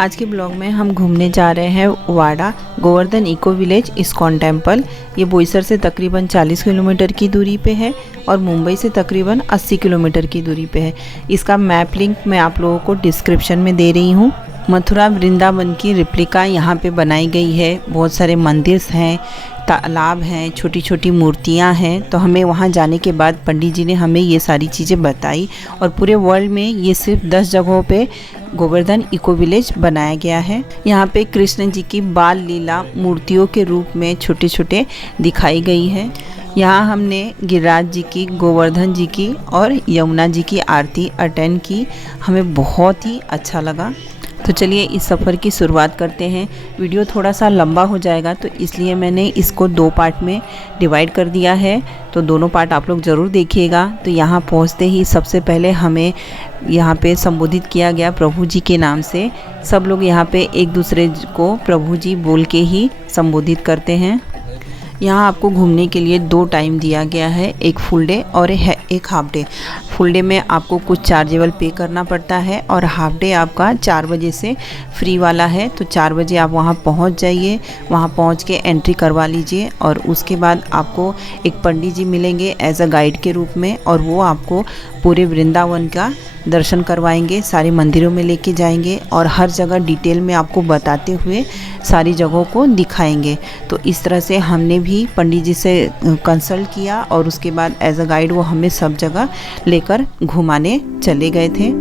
आज के ब्लॉग में हम घूमने जा रहे हैं Wada Govardhan eco village ISKCON temple. ये बोईसर से तकरीबन 40 किलोमीटर की दूरी पे है और मुंबई से तकरीबन 80 किलोमीटर की दूरी पे है। इसका मैप लिंक मैं आप लोगों को डिस्क्रिप्शन में दे रही हूँ। मथुरा वृंदावन की रिप्लिका यहाँ पे बनाई गई है। बहुत सारे मंदिर हैं, तालाब हैं, छोटी छोटी मूर्तियाँ हैं। तो हमें वहाँ जाने के बाद पंडित जी ने हमें ये सारी चीज़ें बताई और पूरे वर्ल्ड में ये सिर्फ 10 जगहों पे गोवर्धन इको विलेज बनाया गया है। यहाँ पे कृष्ण जी की बाल लीला मूर्तियों के रूप में छोटे छोटे दिखाई गई है। यहाँ हमने गिरिराज जी की, गोवर्धन जी की और यमुना जी की आरती अटेंड की। हमें बहुत ही अच्छा लगा। तो चलिए इस सफ़र की शुरुआत करते हैं। वीडियो थोड़ा सा लंबा हो जाएगा तो इसलिए मैंने इसको 2 पार्ट में डिवाइड कर दिया है। तो दोनों पार्ट आप लोग ज़रूर देखिएगा। तो यहाँ पहुँचते ही सबसे पहले हमें यहाँ पे संबोधित किया गया प्रभु जी के नाम से। सब लोग यहाँ पे एक दूसरे को प्रभु जी बोल के ही संबोधित करते हैं। यहाँ आपको घूमने के लिए 2 टाइम दिया गया है, एक फुल डे और एक हाफ डे। फुल डे में आपको कुछ चार्जेबल पे करना पड़ता है और हाफ डे आपका 4 बजे से फ्री वाला है। तो 4 बजे आप वहाँ पहुँच जाइए, वहाँ पहुँच के एंट्री करवा लीजिए और उसके बाद आपको एक पंडित जी मिलेंगे एज अ गाइड के रूप में और वो आपको पूरे वृंदावन का दर्शन करवाएंगे, सारे मंदिरों में लेके जाएंगे और हर जगह डिटेल में आपको बताते हुए सारी जगहों को दिखाएंगे। तो इस तरह से हमने भी पंडित जी से कंसल्ट किया और उसके बाद एज अ गाइड वो हमें सब जगह लेकर घुमाने चले गए थे।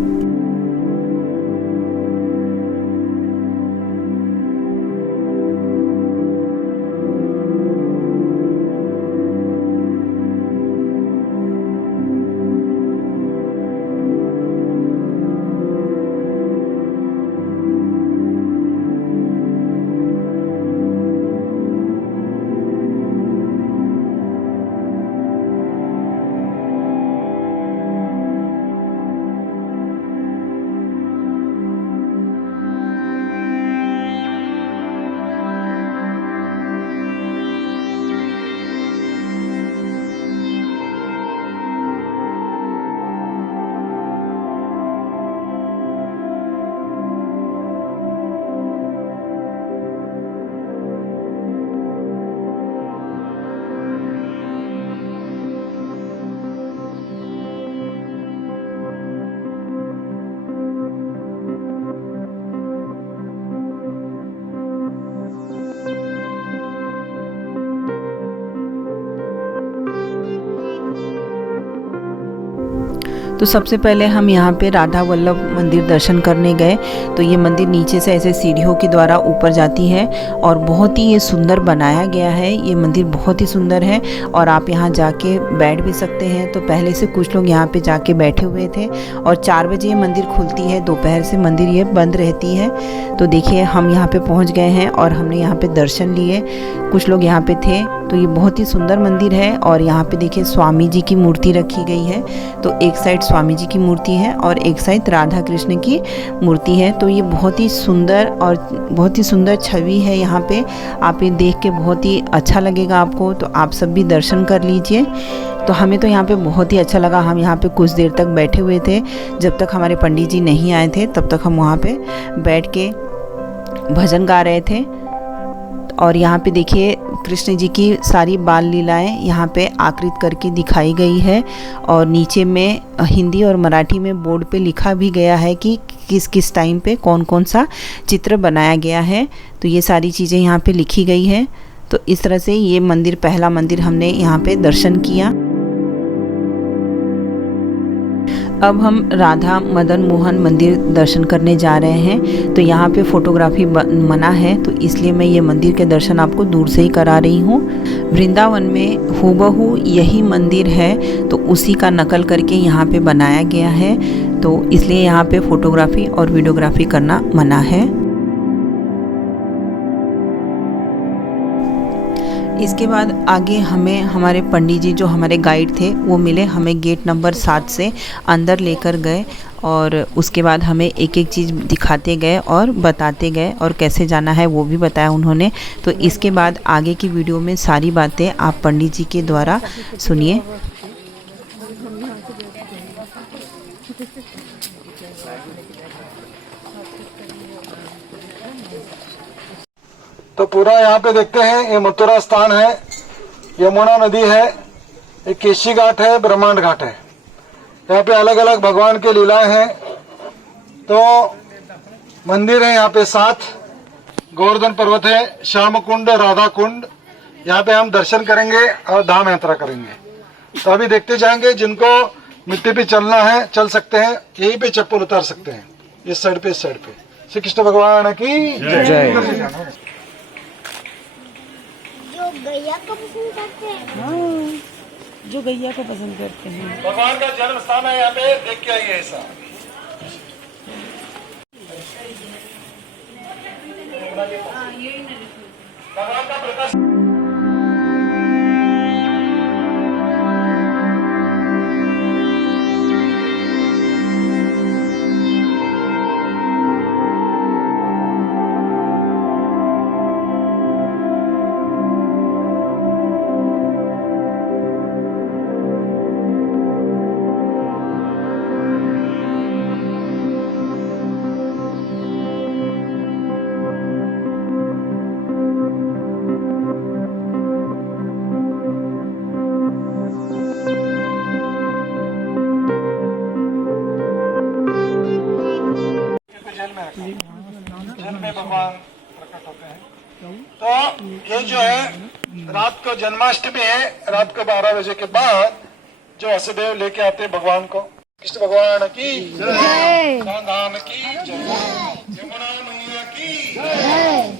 तो सबसे पहले हम यहाँ पे राधा वल्लभ मंदिर दर्शन करने गए। तो ये मंदिर नीचे से ऐसे सीढ़ियों के द्वारा ऊपर जाती है और बहुत ही ये सुंदर बनाया गया है। ये मंदिर बहुत ही सुंदर है और आप यहाँ जाके बैठ भी सकते हैं। तो पहले से कुछ लोग यहाँ पे जाके बैठे हुए थे और 4 बजे ये मंदिर खुलती है, दोपहर से मंदिर ये बंद रहती है। तो देखिए हम यहाँ पे पहुँच गए हैं और हमने यहाँ पे दर्शन लिए। कुछ लोग यहाँ पे थे। तो ये बहुत ही सुंदर मंदिर है और यहाँ पे देखिए स्वामी जी की मूर्ति रखी गई है। तो एक साइड स्वामी जी की मूर्ति है और एक साइड राधा कृष्ण की मूर्ति है। तो ये बहुत ही सुंदर और बहुत ही सुंदर छवि है यहाँ पे। आप ये देख के बहुत ही अच्छा लगेगा आपको। तो आप सब भी दर्शन कर लीजिए। तो हमें तो यहाँ पे बहुत ही अच्छा लगा। हम यहाँ पे कुछ देर तक बैठे हुए थे, जब तक हमारे पंडित जी नहीं आए थे तब तक हम वहाँ पे बैठ के भजन गा रहे थे। और यहाँ पे देखिए कृष्ण जी की सारी बाल लीलाएं यहाँ पे आकृत करके दिखाई गई है और नीचे में हिंदी और मराठी में बोर्ड पे लिखा भी गया है कि किस किस टाइम पे कौन कौन सा चित्र बनाया गया है। तो ये सारी चीज़ें यहाँ पे लिखी गई है। तो इस तरह से ये मंदिर, पहला मंदिर हमने यहाँ पे दर्शन किया। अब हम राधा मदन मोहन मंदिर दर्शन करने जा रहे हैं। तो यहाँ पे फ़ोटोग्राफी मना है, तो इसलिए मैं ये मंदिर के दर्शन आपको दूर से ही करा रही हूँ। वृंदावन में हूबहू यही मंदिर है, तो उसी का नकल करके यहाँ पे बनाया गया है। तो इसलिए यहाँ पे फ़ोटोग्राफी और वीडियोग्राफी करना मना है। इसके बाद आगे हमें हमारे पंडित जी जो हमारे गाइड थे वो मिले। हमें गेट नंबर 7 से अंदर लेकर गए और उसके बाद हमें एक एक चीज़ दिखाते गए और बताते गए और कैसे जाना है वो भी बताया उन्होंने। तो इसके बाद आगे की वीडियो में सारी बातें आप पंडित जी के द्वारा सुनिए। तो पूरा यहाँ पे देखते हैं, ये मथुरा स्थान है, यमुना नदी है, ये केशी घाट है, ब्रह्मांड घाट है। यहाँ पे अलग अलग भगवान के लीलाएं हैं। तो मंदिर है यहाँ पे 7, गोवर्धन पर्वत है, श्याम कुंड, राधा कुंड, यहाँ पे हम दर्शन करेंगे और धाम यात्रा करेंगे। तो अभी देखते जाएंगे, जिनको मिट्टी पे चलना है चल सकते हैं, यहीं पे चप्पल उतार सकते हैं, इस साइड पे, इस साइड पे। श्री कृष्ण भगवान की जय। जो गैया को पसंद करते हैं, हाँ, जो गैया को पसंद करते हैं। भगवान का जन्म स्थान है, यहाँ पे देख के आइए ऐसा। भगवान का प्रकाश जेल में भगवान प्रकट होते हैं। तो ये जो है रात को जन्माष्टमी है, रात को 12 बजे के बाद जो वसुदेव लेके आते हैं भगवान को। कृष्ण भगवान की जय, धाम की जय, यमुना मैया की जय।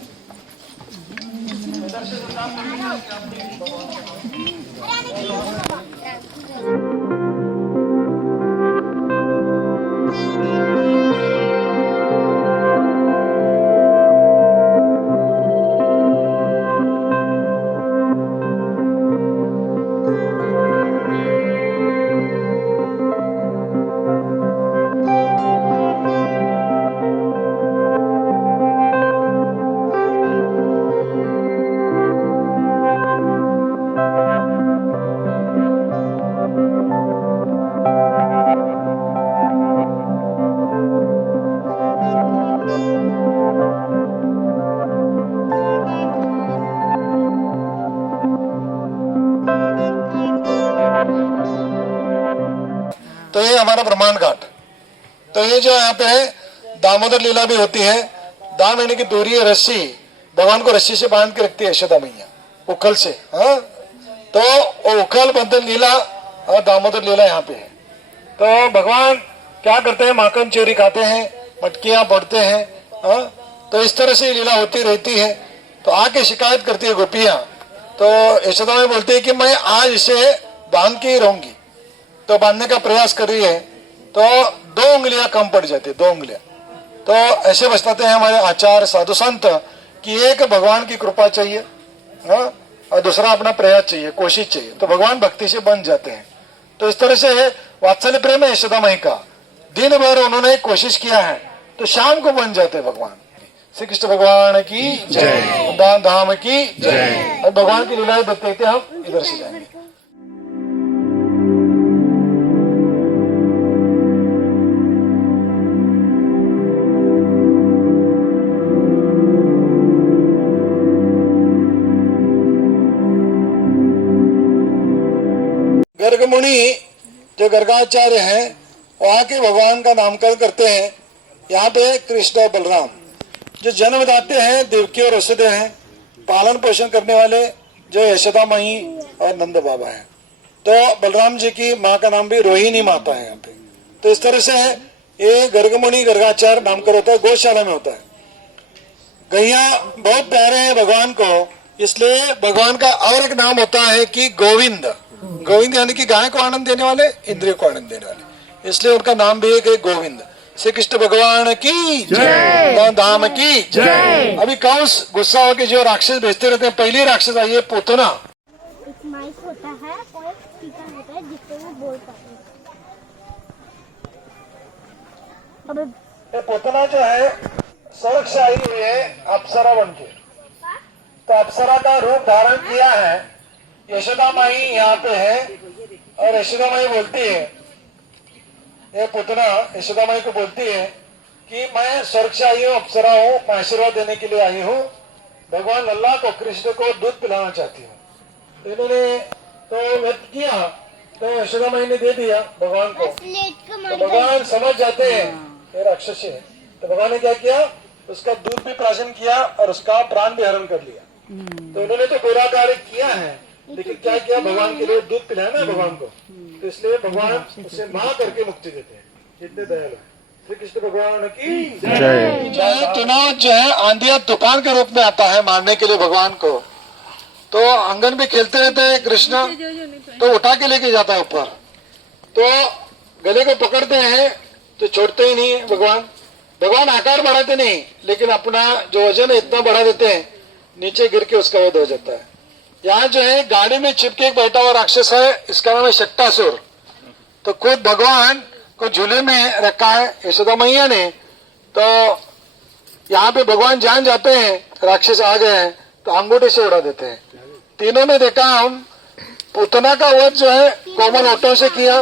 तो ये हमारा ब्रह्मांड घाट। तो ये जो यहाँ पे है दामोदर लीला भी होती है। दाम यानी कि दूरी है, रस्सी, भगवान को रस्सी से बांध के रखती है यशोदा मैया उखल से। हाँ, तो वो उखल बंधन लीला और दामोदर लीला यहाँ पे है। तो भगवान क्या करते हैं, माखन चोरी खाते हैं, मटकियां बढ़ते हैं। हाँ, तो इस तरह से लीला होती रहती है। तो आके शिकायत करती है गोपियां। तो यशोदा मैया बोलती है कि मैं आज इसे बांध के ही रहूंगी। तो बांधने का प्रयास कर रही है, तो 2 उंगलियां कम पड़ जाती है, 2 उंगलियां। तो ऐसे बताते हैं हमारे आचार्य साधु संत कि एक भगवान की कृपा चाहिए, हाँ, और दूसरा अपना प्रयास चाहिए, कोशिश चाहिए, तो भगवान भक्ति से बन जाते हैं। तो इस तरह से वात्सल्य प्रेम है यशोदा माई का। दिन भर उन्होंने कोशिश किया है, तो शाम को बन जाते हैं भगवान। श्री कृष्ण भगवान की जय, धाम की जय। और भगवान की लीलाएं देखते हम इधर से जाएंगे। गर्ग मुनि जो गर्गाचार्य हैं, वहाँ के भगवान का नामकरण करते हैं। यहाँ पे कृष्ण और बलराम जो जन्मदाते हैं, देवकी और वसुदेव हैं, पालन पोषण करने वाले जो यशोदा माई और नंद बाबा हैं। तो बलराम जी की माँ का नाम भी रोहिणी माता है यहाँ पे। तो इस तरह से ये गर्ग मुनि गर्गाचार्य नामकरण होता है, गौशाला में होता है। गैया बहुत प्यारे हैं भगवान को, इसलिए भगवान का और एक नाम होता है कि गोविंद। गोविंद यानी कि गाय को आनंद देने वाले, इंद्रियों को आनंद देने वाले, इसलिए उनका नाम भी है गोविंद। श्री कृष्ण भगवान की जय, धाम की जय। अभी कंस गुस्सा होकर जो राक्षस भेजते रहते हैं, पहली राक्षस आई है पूतना। एक माइक होता है और एक स्पीकर होता है जिससे वो बोल पाते हैं। ये पूतना जो है स्वर्ग से आई हुई है अप्सरा बन के। तो अप्सरा का रूप धारण किया है। यशोदा माई यहाँ पे है और यशोदा माई बोलती है, ये पुतना यशोदा माई को बोलती है कि मैं स्वर्ग से आई हूँ, अप्सरा हूँ, मैं आशीर्वाद देने के लिए आई हूँ। भगवान लल्ला को कृष्ण को दूध पिलाना चाहती हूँ। तो इन्होंने तो व्यक्त किया, तो यशोदा माई ने दे दिया भगवान को। तो भगवान समझ जाते हैं ये राक्षसी है, तो भगवान ने क्या किया, उसका दूध भी प्राशन किया और उसका प्राण भी हरण कर लिया। तो उन्होंने तो पूरा कार्य किया है, लेकिन क्या किया, भगवान के लिए दूध पिलाया ना भगवान को, तो इसलिए भगवान उसे मां करके मुक्ति देते हैं। इतने दयालु है। श्री कृष्ण भगवान की जय। चुनाव जो है आंधिया तूफान के रूप में आता है मारने के लिए भगवान को। तो आंगन में खेलते रहते हैं कृष्ण, तो उठा के लेके जाता है ऊपर, तो गले को पकड़ते हैं तो छोड़ते ही नहीं है भगवान। भगवान आकार बढ़ाते नहीं, लेकिन अपना जो वजन है इतना बढ़ा देते हैं, नीचे गिर के उसका वध हो जाता है। यहाँ जो है गाड़ी में चिपके बैठा हुआ राक्षस है, इसका नाम है शक्टासुर। तो खुद भगवान को झूले में रखा है यशोदा मैया ने। तो यहाँ पे भगवान जान जाते हैं राक्षस आ गए हैं, तो अंगूठे से उड़ा देते हैं। तीनों ने देखा, हम पूतना का वध जो है कोमल होठों से किया,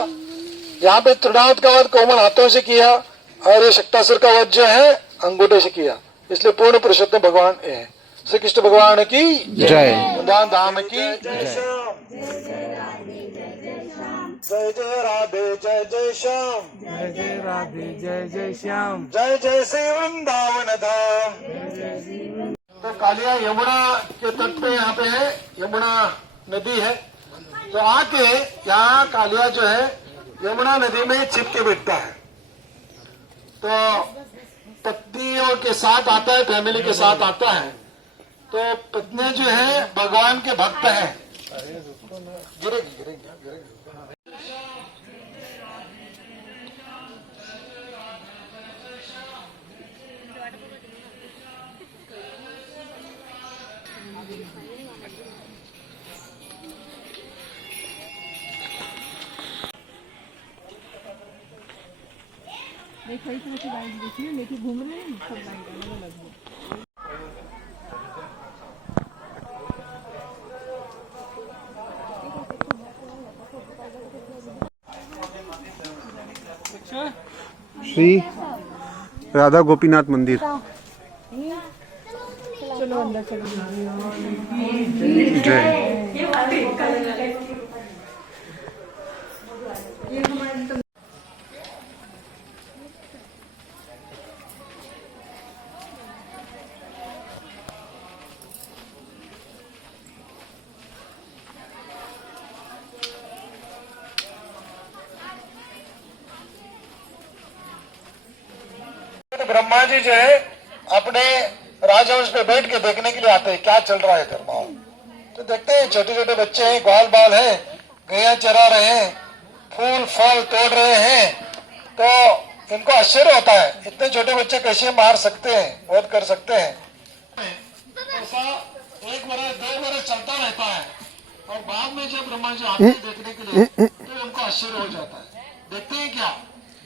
यहाँ पे तृणावत का वध कोमल हाथों से किया, और ये शक्तासुर का वध जो है अंगूठे से किया। इसलिए पूर्ण पुरुषोत्तम भगवान ये है। श्री कृष्ण भगवान की जय। वृंदावन धाम की जय। जय जय राधे जय जय श्याम, जय जय राधे जय जय श्याम, जय जय श्री वृंदावन धाम। तो कालिया यमुना के तट पे यहाँ पे है, यमुना नदी है। तो आके यहाँ कालिया जो है यमुना नदी में छिप के बैठता है। तो पत्नियों के साथ आता है, फैमिली के साथ आता है। तो पत्नी जो है भगवान के भक्त है। गिरेगी गिरेगी गिरेगी। देखो इस तरह की लाइट देखिए, लेके घूम रहे हैं सब लाइट अलग अलग है। श्री राधा गोपीनाथ मंदिर। चलो अंदर चलो। जय। ब्रह्मा जी जो है अपने राजवंश पे बैठ के देखने के लिए आते हैं क्या चल रहा है इधर माहौल। तो देखते हैं छोटे छोटे बच्चे हैं, ग्वाल बाल है, गैया चरा रहे हैं, फूल फल तोड़ रहे हैं। तो इनको आश्चर्य होता है, इतने छोटे बच्चे कैसे मार सकते हैं, वध कर सकते हैं। ऐसा 1 बरस 2 बरस चलता रहता है, और बाद में जब ब्रह्मा जी आते हैं देखने के लिए, तो उनको आश्चर्य हो जाता है। देखते हैं क्या,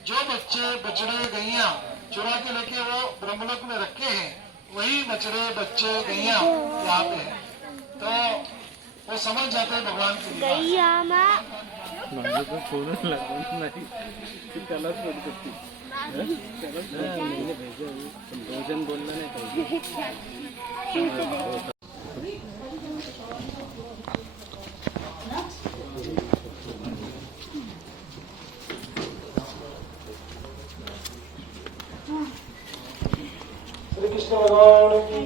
जो बच्चे बछड़े गैया चुरा के लेके वो ब्रह्मलोक में रखे हैं, वही बछड़े बच्चे गैया यहाँ पे है। तो वो समझ जाते हैं भगवान की लीला। श्री कृष्ण भगवान की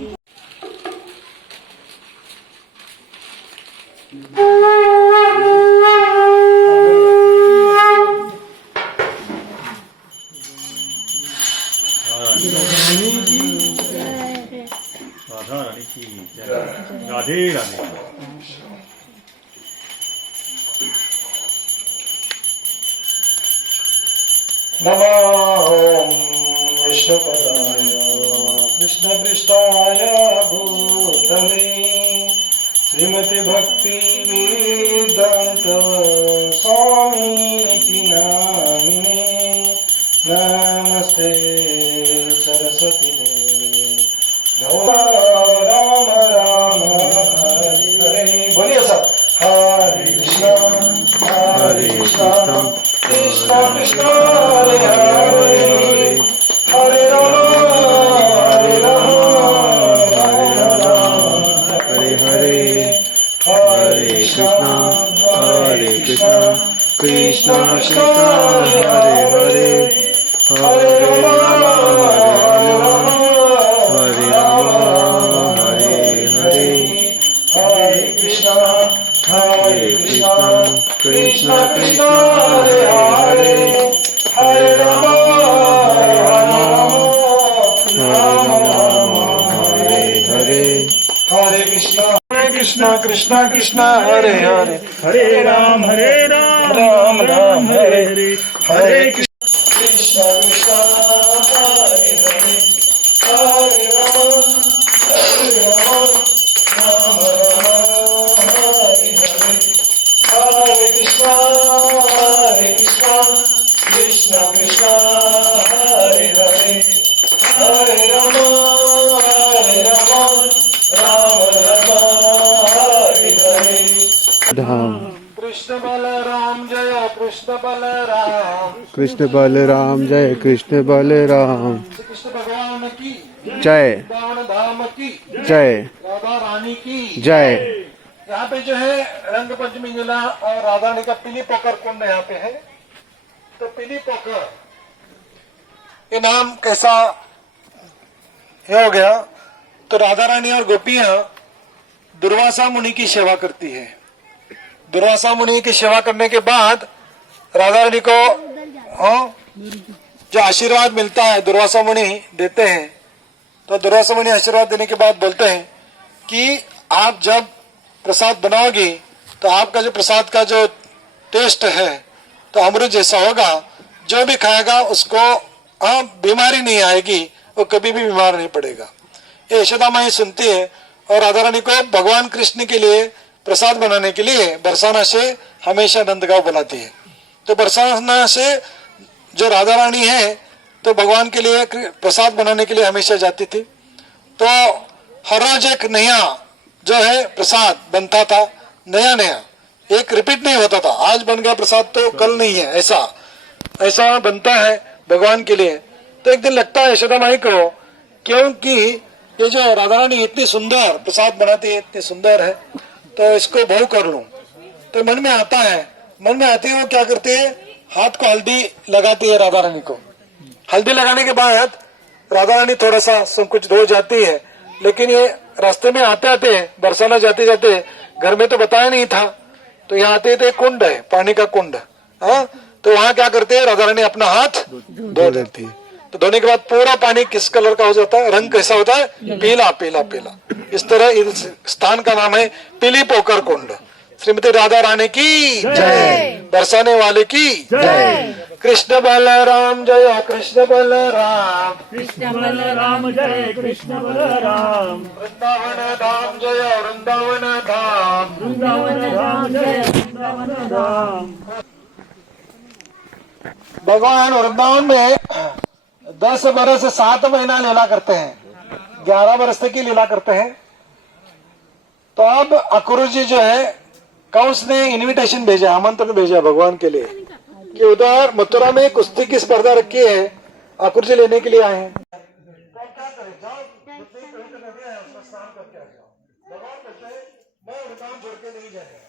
राधा रानी की जय। राधे राधे। नमो विष्णुपदाय कृष्णपृष्ठाय भूतले श्रीमति भक्ति वेदांत स्वामी नामिने नमस्ते सरस्वती देवी राम राम हरे हरे। बोलिए सब हरे कृष्णा कृष्ण कृष्ण हरे हरे हरे राम राम राम कृष्णा कृष्णा हरे हरे हरे राम हरे राम हरे हरे हरे कृष्णा कृष्णा कृष्णा हरे हरे हरे राम हरे हरे हरे कृष्णा कृष्णा कृष्णा हरे हरे हरे राम राम राम हरे हरे हरे कृष्णा कृष्णा हरे हरे हरे राम राम हरे हरे हरे कृष्णा कृष्णा कृष्णा हरे हरे हरे राम राम हरे हरे धाम कृष्ण बलराम जय कृष्ण बलराम कृष्ण बलराम जय कृष्ण बलराम श्री कृष्ण भगवान की जय वृंदावन धाम की जय राधा रानी की जय यहाँ पे जो है रंग पंचमी मेला और राधा रानी का पीली पोकर कुंड यहाँ पे है। तो पीली पोकर ये नाम कैसा हो गया? तो राधा रानी और गोपियां दुर्वासा मुनि की सेवा करती है। दुर्वासा मुनि की सेवा करने के बाद राधा रानी को जो आशीर्वाद मिलता है दुर्वासा मुनि देते हैं। तो दुर्वासा मुनि आशीर्वाद देने के बाद बोलते हैं कि आप जब प्रसाद बनाओगी तो आपका जो प्रसाद का जो टेस्ट है तो अमृत जैसा होगा। जो भी खाएगा उसको बीमारी नहीं आएगी, वो कभी भी बीमार नहीं पड़ेगा। ये यशोदा माई सुनती है और राधा रानी को भगवान कृष्ण के लिए प्रसाद बनाने के लिए बरसाना से हमेशा नंदगांव बुलाती है। तो बरसाना से जो राधा रानी है तो भगवान के लिए प्रसाद बनाने के लिए हमेशा जाती थी। तो हर रोज एक नया जो है प्रसाद बनता था, नया नया, एक रिपीट नहीं होता था। आज बन गया प्रसाद तो कल नहीं है, ऐसा बनता है भगवान के लिए। तो एक दिन लगता है यशोदा माई को, क्योंकि ये जो राधा रानी इतनी सुंदर प्रसाद बनाती है, इतनी सुंदर है, तो इसको भोग कर लूं। तो मन में आता है, मन में आते ही वो क्या करती है, हाथ को हल्दी लगाती है राधा रानी को। हल्दी लगाने के बाद राधा रानी थोड़ा सा संकुच हो जाती है, लेकिन ये रास्ते में आते आते बरसाना जाते जाते घर में तो बताया नहीं था, तो यहाँ आते थे कुंड है, पानी का कुंड। हाँ, तो वहां क्या करते हैं, राधा रानी अपना हाथ धो देती है। तो धोने के बाद पूरा पानी किस कलर का हो जाता है, रंग कैसा होता है, पीला पीला पीला। इस तरह इस स्थान का नाम है पीली पोकर कुंड। श्रीमती राधा रानी की जय, बरसाने वाले की जय। कृष्ण बलराम जय कृष्ण बलराम, कृष्ण बलराम जय कृष्ण बलराम, वृंदावन धाम जय वृंदावन धाम, वृंदावन राम जय वृंदावन राम। भगवान वृंदावन में 10 बरस 7 महीना लीला करते हैं, 11 बरस तक की लीला करते हैं। तो अब अक्रूर जी जो है, कंस ने इनविटेशन भेजा, आमंत्रण भेजा भगवान के लिए कि उधर मथुरा में कुश्ती की स्पर्धा रखी है, अक्रूर जी लेने के लिए आए हैं। तो क्या करें, जाओ नदी है उसमें स्नान करके आ जाओ। भगवान कहते हैं मैं वृंदावन छोड़ के नहीं जाएगा।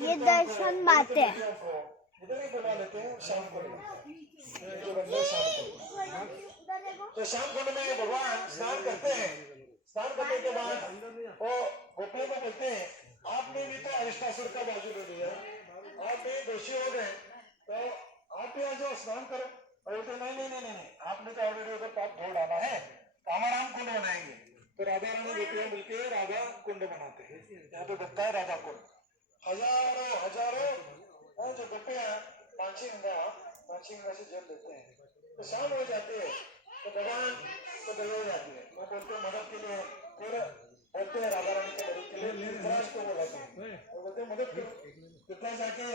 ये दर्शन बातें हैं। इधर ही बुला लेते हैं शाम को, जो बंदे शाम को। तो शाम को में भगवान स्नान करते हैं। स्नान करने के बाद वो गोपियों को बोलते हैं आपने भी तो अरिष्टासुर का बाजू ले लिया, आप भी दोषी हो गए, तो आप भी आ जाओ स्नान करो। और बोलते नहीं नहीं नहीं नहीं, आपने तो ऑलरेडी उधर पाप धो डाला है, तो हमारा हम कुंड बनाएंगे। तो राधा रानी गोपियां मिलकर राधा कुंड बनाते हैं। यहाँ पे बनता है राधा कुंड। हजारों हजारों जो गोपियां पांची गंगा से जल लेते हैं। तो शाम हो जाती है तो भगवान को दया हो जाती है। वो बोलते हैं मदद के लिए, फिर बोलते हैं राधा रानी की मदद के लिए तीर्थराज को बुलाते हैं। वो बोलते हैं मदद करो। तीर्थराज जाके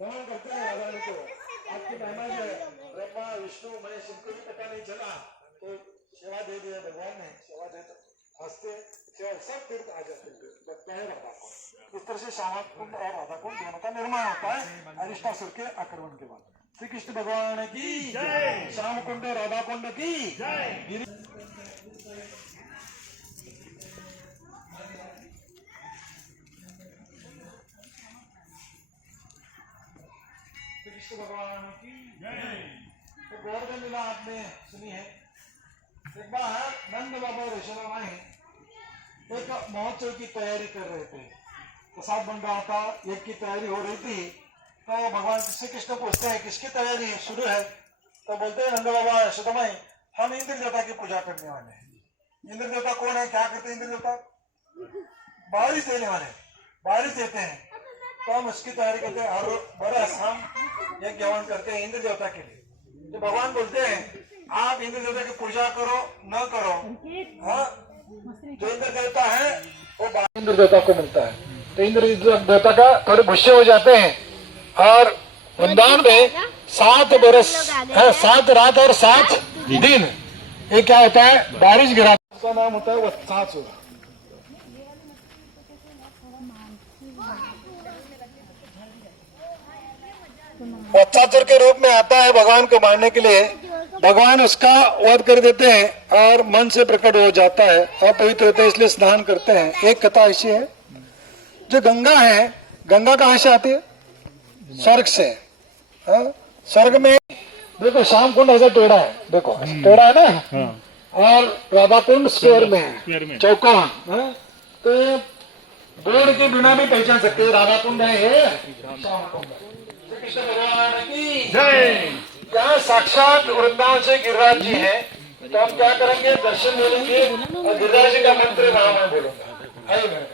नमन करते हैं राधा रानी को, आपकी महिमा जो है ब्रह्मा विष्णु महेश इनको भी पता नहीं चला, तो सेवा दे दिया भगवान ने, सेवा दे तो हंसते सब तीर्थ आ जाते हैं, लगता है राधा को। इस तरह से श्यामा कुंड और राधा कुंड दोनों का निर्माण होता है अरिष्टासुर के आक्रमण के बाद। श्री कृष्ण भगवान की जय, श्याम कुंड राधा कुंड की जय। कृष्ण भगवान की जय। तो गोवर्धन लीला आपने सुनी है। एक बार नंद बाबा और यशोदा माई एक महोत्सव की तैयारी कर रहे थे। प्रसाद बन रहा था, यज्ञ की तैयारी हो रही थी। तो भगवान श्री कृष्ण पूछते हैं किसकी तैयारी शुरू है? तो बोलते हैं नंद बाबा यशोदा माई हम इंद्र देवता की पूजा करने वाले हैं। इंद्र देवता कौन है? क्या करते हैं इंद्र देवता? बारिश देने वाले, बारिश देते हैं। तो हम उसकी तैयारी करते हैं। हर बरस हम यज्ञ हवन करते हैं इंद्र देवता के लिए। तो भगवान बोलते हैं आप इंद्र देवता की पूजा करो न करो, हाँ जो इंद्र देवता है वो इंद्र देवता को मिलता है। तो इंद्र देवता का थोड़े गुस्से हो जाते हैं। और वृंदावन में 7 बरस है, 7 रात और 7 दिन ये क्या होता है? बारिश गिरा। उसका नाम होता है वत्सासुर। वत्सासुर के रूप में आता है भगवान को मारने के लिए। भगवान उसका वध कर देते हैं और मन से प्रकट हो जाता है, अपवित्र होते हैं, इसलिए स्नान करते हैं। एक कथा ऐसी है, जो गंगा है, गंगा कहाँ से आती है? स्वर्ग से। हाँ? स्वर्ग में देखो श्याम कुंड ऐसा टेढ़ा है, देखो टेढ़ा है ना। और राधा कुंड स्क्वायर में है, चौकोर। हाँ? तो ये बोर्ड के बिना भी पहचान सकते हैं राधा कुंड है ये श्याम कुंड। श्री कृष्ण भगवान की जय। यहाँ साक्षात वृंदावन से गिरिराज जी हैं। तो हम क्या करेंगे? दर्शन ले लेंगे और गिरिराज जी का मंत्र नाम है बोलूंगा। आइए मेरे